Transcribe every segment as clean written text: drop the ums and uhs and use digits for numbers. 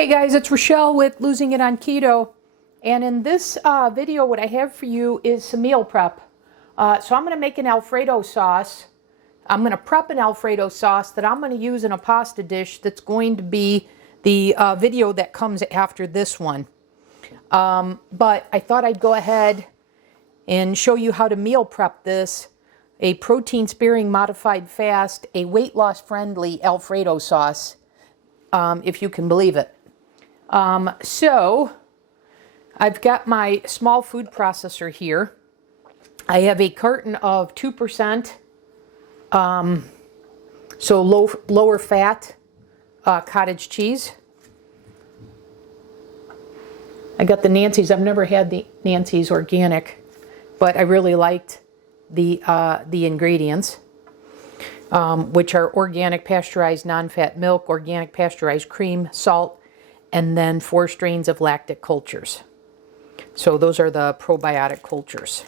Hey guys, it's Rochelle with Losing It on Keto, and in this video what I have for you is some meal prep. So I'm going to make an Alfredo sauce. I'm going to prep an Alfredo sauce that I'm going to use in a pasta dish that's going to be the video that comes after this one. But I thought I'd go ahead and show you how to meal prep this, a protein sparing modified fast, a weight loss friendly Alfredo sauce, if you can believe it. So I've got my small food processor here. I have a carton of 2%, so lower fat cottage cheese. I got the Nancy's. I've never had the Nancy's organic, but I really liked the ingredients, which are organic pasteurized non-fat milk, organic pasteurized cream, salt, and then 4 strains of lactic cultures. So those are the probiotic cultures.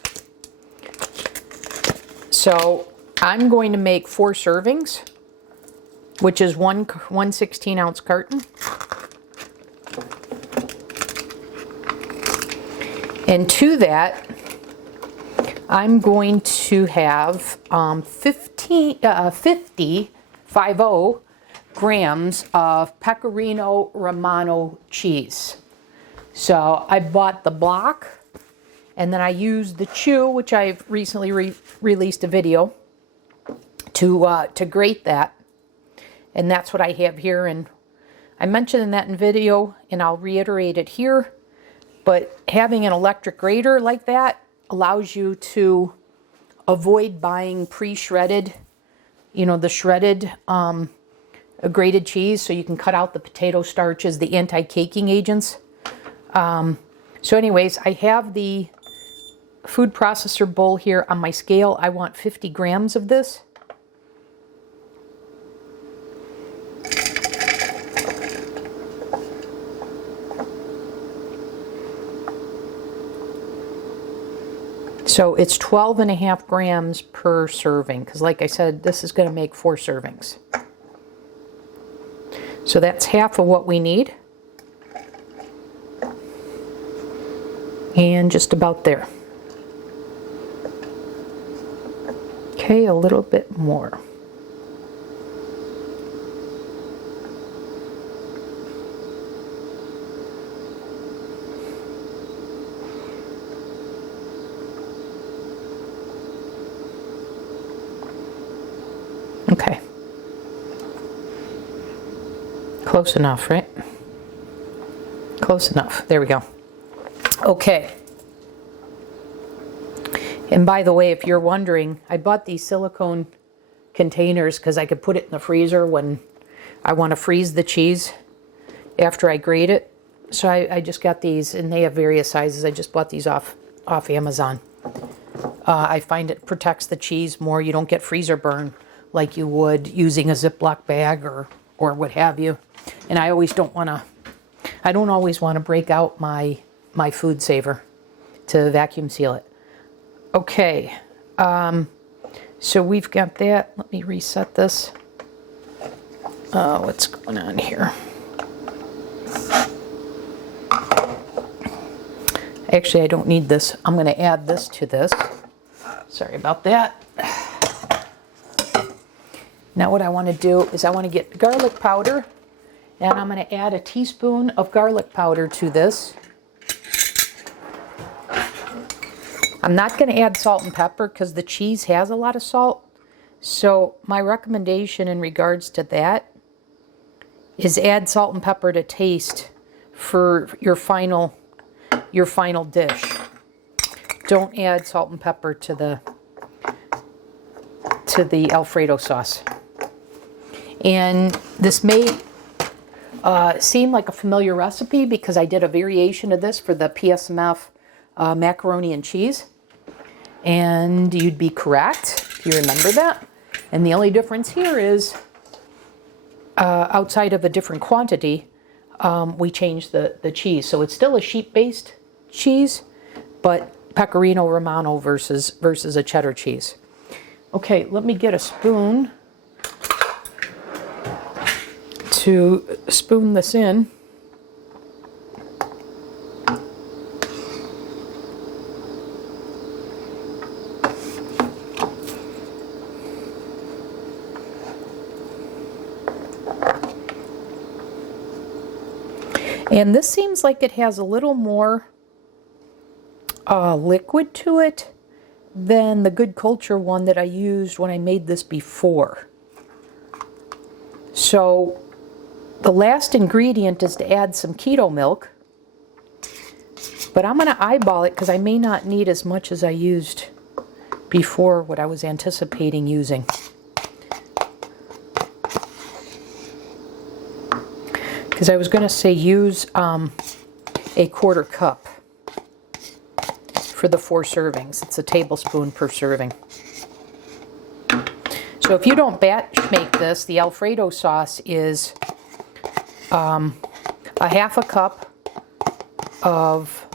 So I'm going to make 4 servings, which is one 16-ounce carton. And to that, I'm going to have 50 grams of Pecorino Romano cheese. So I bought the block, and then I used the chew, which I've recently released a video to grate that. And that's what I have here. And I mentioned that in video, and I'll reiterate it here. But having an electric grater like that allows you to avoid buying pre-shredded, the shredded grated cheese, so you can cut out the potato starches, the anti-caking agents. So anyways, I have the food processor bowl here. On my scale, I want 50 grams of this. So it's 12.5 grams per serving, because like I said, this is going to make 4 servings. So that's half of what we need. And just about there. Okay, a little bit more. Okay. Close enough, right? Close enough. There we go. Okay. And by the way, if you're wondering, I bought these silicone containers because I could put it in the freezer when I want to freeze the cheese after I grate it. So I just got these, and they have various sizes. I just bought these off Amazon. I find it protects the cheese more. You don't get freezer burn like you would using a Ziploc bag or what have you. And I always don't always want to break out my food saver to vacuum seal it. Okay, so we've got that. Let me reset this. What's going on here? Actually, I don't need this. I'm going to add this to this. Sorry about that. Now what I want to do is I want to get garlic powder, and I'm going to add a teaspoon of garlic powder to this. I'm not going to add salt and pepper because the cheese has a lot of salt. So my recommendation in regards to that is add salt and pepper to taste for your final dish. Don't add salt and pepper to the Alfredo sauce. And this may seem like a familiar recipe because I did a variation of this for the PSMF macaroni and cheese. And you'd be correct if you remember that. And the only difference here is outside of a different quantity, we changed the cheese. So it's still a sheep-based cheese, but Pecorino Romano versus a cheddar cheese. Okay, let me get a spoon to spoon this in. And this seems like it has a little more liquid to it than the Good Culture one that I used when I made this before. So the last ingredient is to add some keto milk, but I'm going to eyeball it because I may not need as much as I used before, what I was anticipating using. Because I was going to say use a 1/4 cup for the 4 servings. It's a tablespoon per serving. So if you don't batch make this, the Alfredo sauce is a 1/2 cup of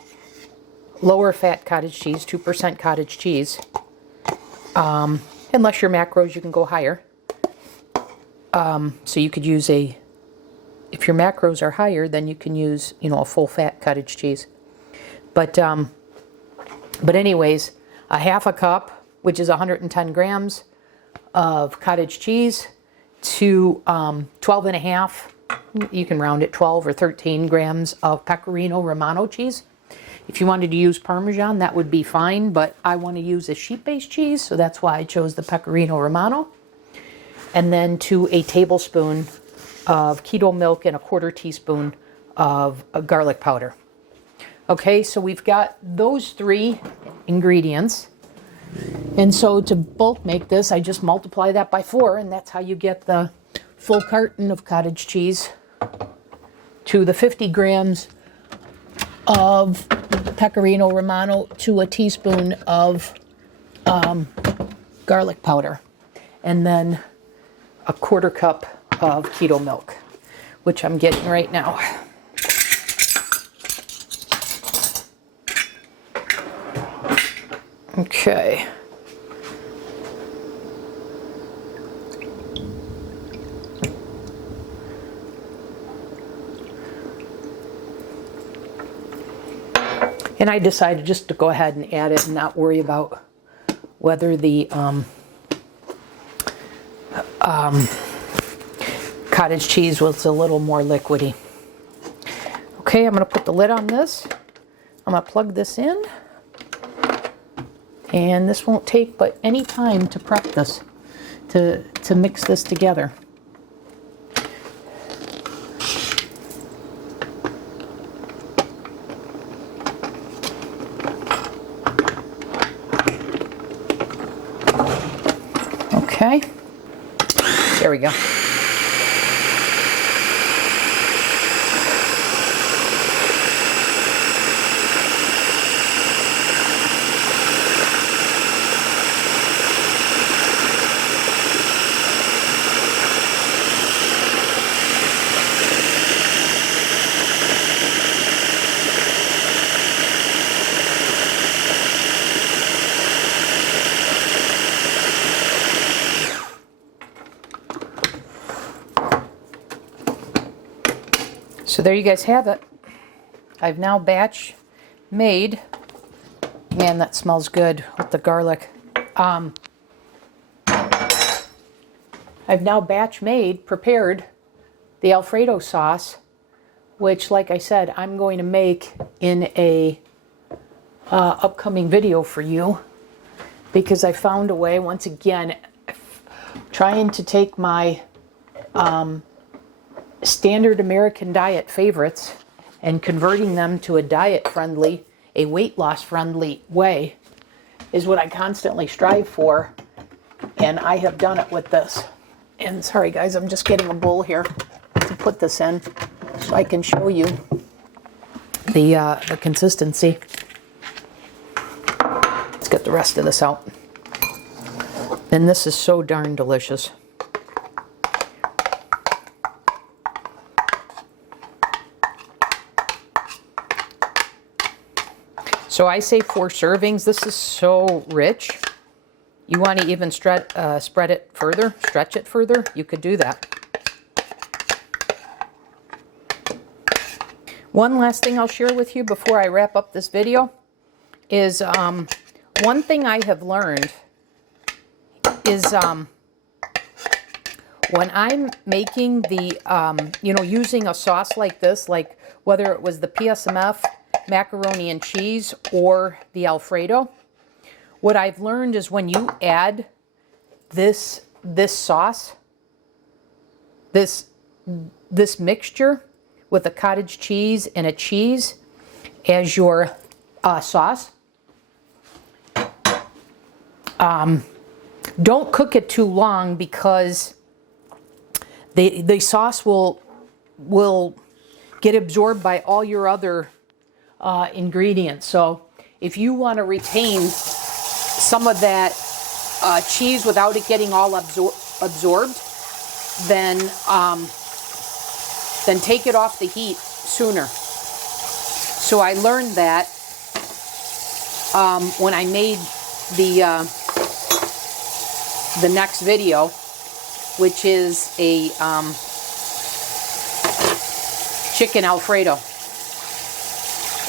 lower fat cottage cheese, 2% cottage cheese. Unless your macros, you can go higher. So you could use if your macros are higher, then you can use, a full fat cottage cheese. But anyways, a 1/2 cup, which is 110 grams of cottage cheese, to 12.5, you can round it, 12 or 13 grams of Pecorino Romano cheese. If you wanted to use Parmesan, that would be fine, but I want to use a sheep-based cheese, so that's why I chose the Pecorino Romano. And then to a tablespoon of keto milk and a 1/4 teaspoon of garlic powder. Okay, so we've got those 3 ingredients. And so to bulk make this, I just multiply that by 4, and that's how you get the full carton of cottage cheese to the 50 grams of Pecorino Romano to a teaspoon of garlic powder. And then a 1/4 cup of keto milk, which I'm getting right now. Okay. And I decided just to go ahead and add it and not worry about whether the cottage cheese was a little more liquidy. Okay, I'm going to put the lid on this. I'm going to plug this in. And this won't take but any time to prep this, to mix this together. Okay, there we go. So there you guys have it. I've now batch made. Man, that smells good with the garlic. I've now batch made, prepared the Alfredo sauce, which, like I said, I'm going to make in a upcoming video for you, because I found a way, once again, trying to take my standard American diet favorites and converting them to a diet-friendly, a weight loss-friendly way is what I constantly strive for, and I have done it with this. And sorry guys, I'm just getting a bowl here to put this in so I can show you the consistency. Let's get the rest of this out. And this is so darn delicious. So I say 4 servings. This is so rich. You want to even spread it further, stretch it further, you could do that. One last thing I'll share with you before I wrap up this video is one thing I have learned is When I'm making the, using a sauce like this, like whether it was the PSMF macaroni and cheese or the Alfredo, what I've learned is when you add this sauce, this mixture with a cottage cheese and a cheese as your sauce, don't cook it too long because the sauce will get absorbed by all your other ingredients. So if you want to retain some of that cheese without it getting all absorbed, then take it off the heat sooner. So I learned that when I made the next video, which is a chicken Alfredo.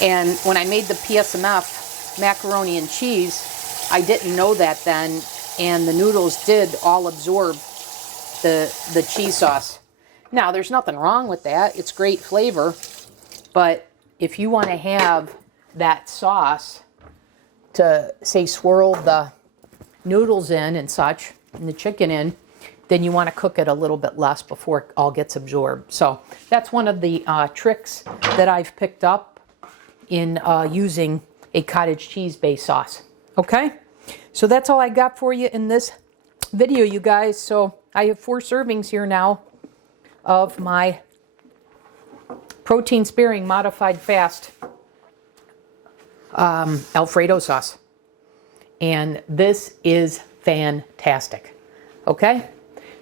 And when I made the PSMF macaroni and cheese, I didn't know that then, and the noodles did all absorb the cheese sauce. Now, there's nothing wrong with that. It's great flavor, but if you want to have that sauce to, say, swirl the noodles in and such, and the chicken in, then you want to cook it a little bit less before it all gets absorbed. So that's one of the tricks that I've picked up in using a cottage cheese based sauce. Okay, so that's all I got for you in this video, you guys. So I have 4 servings here now of my protein sparing modified fast Alfredo sauce, and this is fantastic. Okay,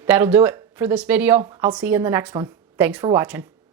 that'll do it for this video. I'll see you in the next one. Thanks for watching.